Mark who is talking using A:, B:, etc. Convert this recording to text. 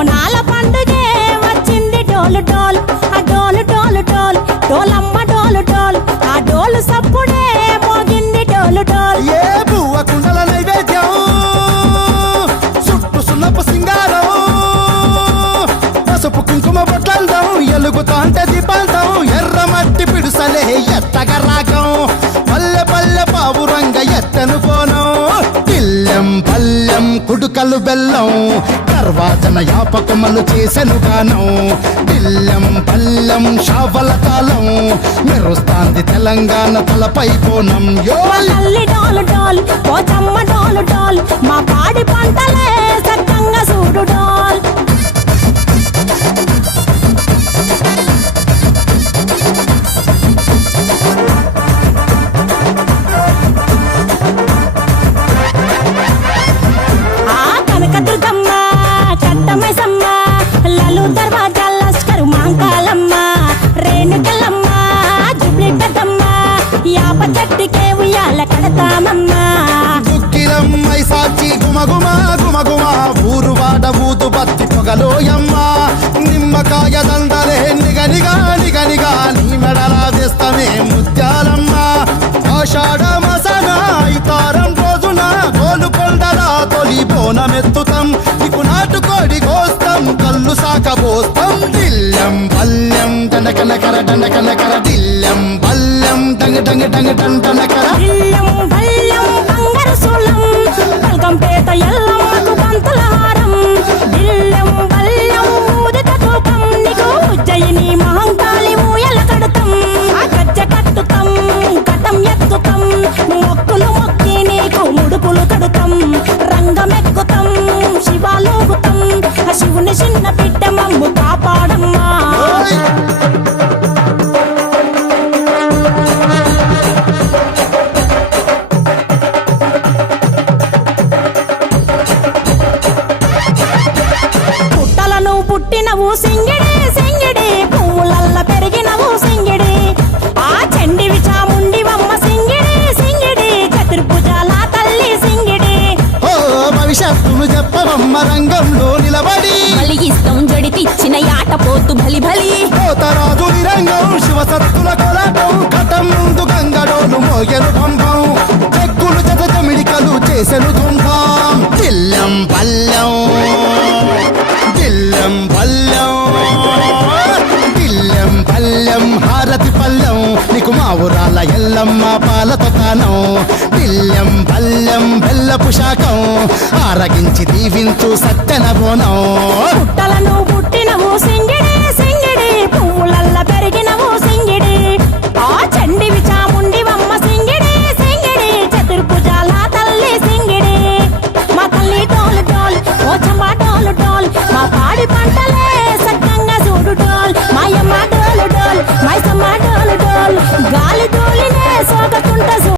A: బోనాల పండుగే వచ్చింది డోలు డోల్. ఆ డోలు డోలు డోల్ డోలమ్మ డోలు డోల్. ఆ డోలు సప్పుడే మోగింది డోలు డోల్.
B: ఏ బువ్వ కుండల నైవేద్యం? చుట్టు సున్నపు సింగారం. పసుపు కుంకుమ బొట్లందం ఎలుగుతాంటే దీపాంతం. ఎర్ర మట్టి పిడుసలే ఎత్తగర్ర పల్లెం బెల్లం తర్వాతన యాపకమలు చేసెను గానం పిల్లెం పల్లెం షావల కాలం మెరుస్తాంది తెలంగాణ తలపై కోణం.
A: మా తల్లి పోచమ్మ మా పాడి పంటలే సక్కంగా చూడు డాల్.
B: బత్తి నిమ్మకాయ దండలే నిగనిగా నిగనిగా నీ మెడల వేస్తమే ముత్యాలమ్మ. ఆషాఢ మసన ఇతారం రోజున గోలుకొండల తొలి బోనమెత్తుతాం. నీకు నాటుకోడి కోస్తాం కళ్ళు సాకబోస్తాం దిల్లం పల్లెం దండకనకర దండకనకర దిల్లం పల్లెం డంగ డంగ డంగ డండనకర
A: దిల్లం బల్లం బంగారు సూలం. బల్కంపేట ఎల్లమ్మకు శివుని బిడ్డ మమ్ము కాపాడమ్మా. పుట్టలను పుట్టినవు సింగిడి
B: భవిష్యత్తును చెప్పవమ్మ రంగంలో నిలబడి.
C: బలిగిస్తాం జడితిచ్చిన యాట పోతు బలి బలి
B: పోతరాజు రంగం శివసత్తుల కొలాటం కటం ముందు గంగడోలు మోగెను పంపం చెక్కులు జత జమిడికలు చేసెను తుంటాం దిల్లం పల్లెం దిల్లం పల్లెం దిల్లం పల్లెం హారతి పల్లెం నీకు మా ఊరాల ఎల్లమ్మ పాలతో తానం దిల్లం పల్లెం బెల్లపు శాఖం ఆరగించి దీవించు సత్తెన బోనం
A: పుట్టలను పుట్టినము సింగి